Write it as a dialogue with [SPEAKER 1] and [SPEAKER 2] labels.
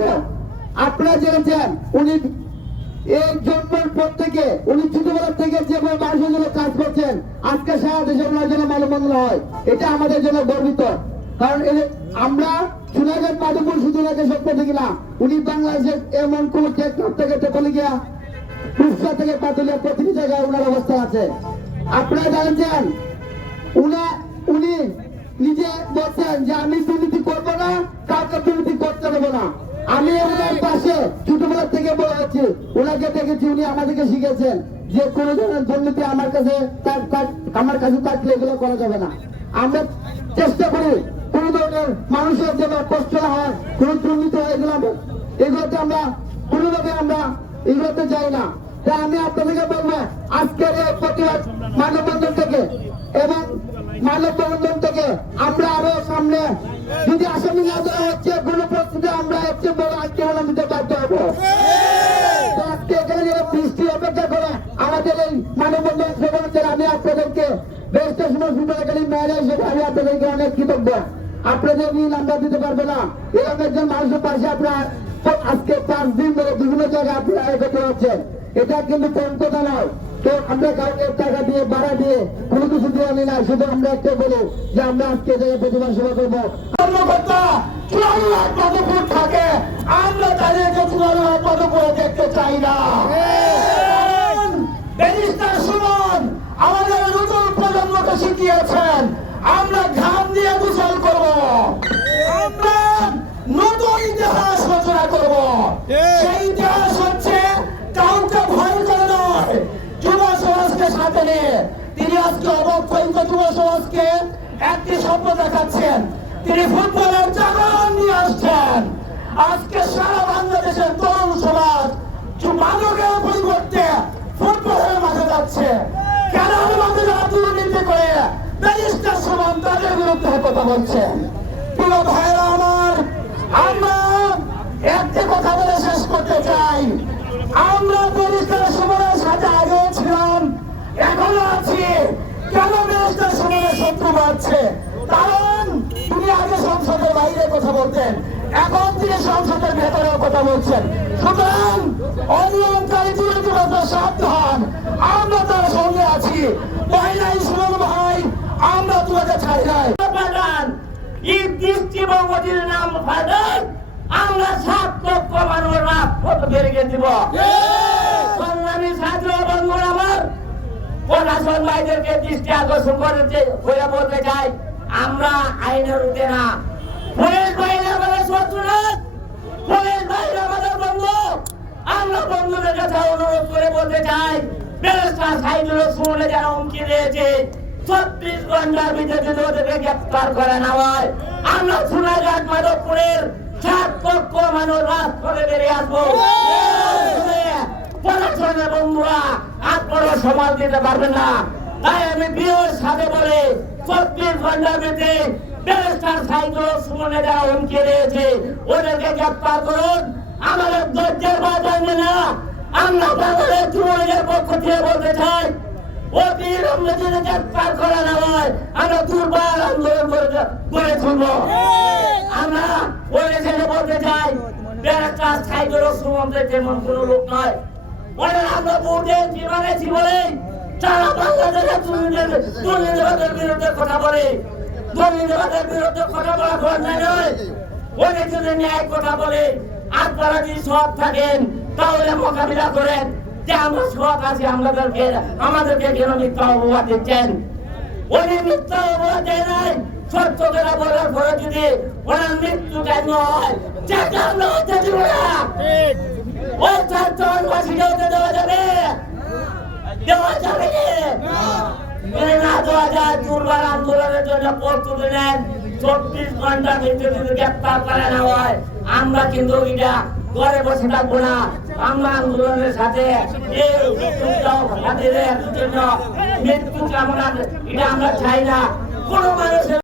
[SPEAKER 1] রাখব আপনারা জেনেছেন, উনি এই জন্মের পর উনি ছোটবেলা থেকে যেভাবে মানুষের জন্য কাজ করছেন, আজকে সারা দেশে ওনার জন্য মানববন্ধন হয়। এটা আমাদের জন্য গর্বিত। কারণ আমরা চুনাঘাট মাধবপুর শুধু ওনাকে স্বপ্ন দেখি না উনি বাংলাদেশের এমন কোন টেকটক থেকে বলে গিয়া কুষ্টা থেকে পাতুলিয়া প্রতিটি জায়গায় ওনার অবস্থান আছে। আপনারা জানেন, উনা, উনি নিজে বলছেন যে, আমি দুর্নীতি করব না, কাউকে দুর্নীতি করতে দেবো না। আমি ওনার পাশে ছোটবেলা থেকে বড় হচ্ছি ওনাকে দেখেছি, উনি আমাদেরকে শিখেছেন যে কোনো ধরনের দুর্নীতি আমার কাছে আমার কাছে থাকলে এগুলো করা যাবে না। আমরা চেষ্টা করি কোনো ধরনের মানুষের যেন কষ্ট না হয়, কোনো দুর্নীতি হয়, এগুলো এগুলোতে আমরা কোনোভাবে আমরা এগুলোতে যাই না। তাই আমি আপনাদেরকে বলব, আজকের এই প্রতিবাদ মানববন্ধন থেকে এবং মানববন্ধন থেকে আমরা আরও সামনে যদি আসামি না দেওয়া হচ্ছে কোনো পরিস্থিতি আমরা হচ্ছে বড় আন্দোলন দিতে বাধ্য হব। আজকে এখানে বৃষ্টি অপেক্ষা করে আমাদের এই মানববন্ধন আমি আপনাদেরকে বেস্ট সময় সুন্দরকালী মেয়েরা হিসেবে আমি আপনাদেরকে অনেক কৃতজ্ঞ। আপনাদের ঋণ আমরা দিতে পারব না। এরকম একজন মানুষের পাশে আপনার আজকে পাঁচ দিন ধরে বিভিন্ন জায়গায় আপনারা একত্র হচ্ছেন। এটা কিন্তু কম কথা নয়। তো আমরা কাউকে টাকা দিয়ে ভাড়া দিয়ে কোনো কিছু দিয়ে আনি না শুধু আমরা একটা বলি যে আমরা আজকে জায়গায় প্রতিবাদ সেবা করব। কর্মকর্তা লাখ থাকে। আমরা তাদেরকে চুয়ান্ন লাখ পদপুরে দেখতে চাই না। ব্যারিস্টার সুমন আমাদের নতুন প্রজন্মকে শিখিয়েছেন আমরা ঘাম দিয়ে গোসল করব। আমরা নতুন ইতিহাস রচনা করব। সেই আজকে অবক্ষয়িত যুব সমাজকে একটি স্বপ্ন দেখাচ্ছেন। তিনি ফুটবলের জাগরণ নিয়ে আসছেন। আজকে সারা বাংলাদেশের তরুণ সমাজ মাদকের পরিবর্তে ফুটবলের মাঠে যাচ্ছে। কেন আমাদের দুর্নীতি করে ব্যারিস্টার সমান তাদের বিরুদ্ধে কথা বলছেন প্রিয় ভাইরা আমার, আমরা একটি কথা বলে শেষ করতে চাই। আমরা ব্যারিস্টার সমানের সাথে আগেও ছিলাম এখনও আছি কেন ব্যারিস্টার সমানের শত্রু বাড়ছে কারণ তিনি আগে সংসদের বাইরে কথা বলতেন এখন তিনি সংসদের ভেতরেও কথা বলছেন। সুতরাং অনিয়মকারী দুর্নীতিবাদ সাবধান আমরা তার সঙ্গে আছি। মহিলা ইসলাম ভাই আমরা তোমাকে ছাড়ি নাই।
[SPEAKER 2] প্রধান নাম ফাদার আমরা সাত লক্ষ মানুষ রাজপথ বেরিয়ে দিব। সংগ্রামী ছাত্র বন্ধুর আমার প্রশাসন ভাইদেরকে দৃষ্টি আকর্ষণ করেছে করে বলতে চাই আমরা আইনের উঠে না। পুলিশ বাহিনী আমাদের শত্রু না আমাদের বন্ধু, আমরা বন্ধুদের কাছে অনুরোধ করে বলতে চাই ব্যবস্থা সাইডুল শুনলে যারা হুমকি দিয়েছে, ছত্রিশ ঘণ্টার ভিতরে যদি ওদেরকে গ্রেপ্তার করে না হয়, আমরা সোনাঘাট মাধবপুরের সাত পক্ষ মানুষ করে বেরিয়ে আসব। পড়াশোনার বন্ধুরা, আপনারা সমাজ দিতে পারবেন না। তাই আমি বিয়ের সাথে বলে চব্বিশ ঘণ্টার ভিতরে ব্যবস্থার সাইকেল সুমনে যারা হুমকি দিয়েছে, ওদেরকে গ্রেপ্তার করুন। আমাদের ধৈর্যের বাদ না। আমরা বাংলাদেশ যুবলীগের পক্ষ থেকে বলতে চাই ওরা আমরা দুর্নীতি- দুর্নীতিবাদের বিরুদ্ধে কথা বলে দুর্নীতিবাদের বিরুদ্ধে কথা বলা ঘটনা নয়। যদি ন্যায় কথা বলে আপনারা যদি সৎ থাকেন তাহলে মোকাবিলা করেন। যে আমরা সৎ আছি আমাদেরকে আমাদেরকে কেন মিথ্যা অপবাদ দিচ্ছেন। উনি মিথ্যা অপবাদ দেয় নাই। সত্য করে বলার পরে যদি ওনার মৃত্যু কেন হয় সেটা আমরা হতে দিব না। ওই চারজনবাসীকে হতে দেওয়া যাবে। দেওয়া যাবে না। চব্বিশ ঘণ্টার ভিতরে হয়, আমরা কিন্তু এটা ঘরে বসে থাকব না। আমরা আন্দোলনের সাথে জন্য মৃত্যু কামনা, এটা আমরা চাই না। কোনো মানুষের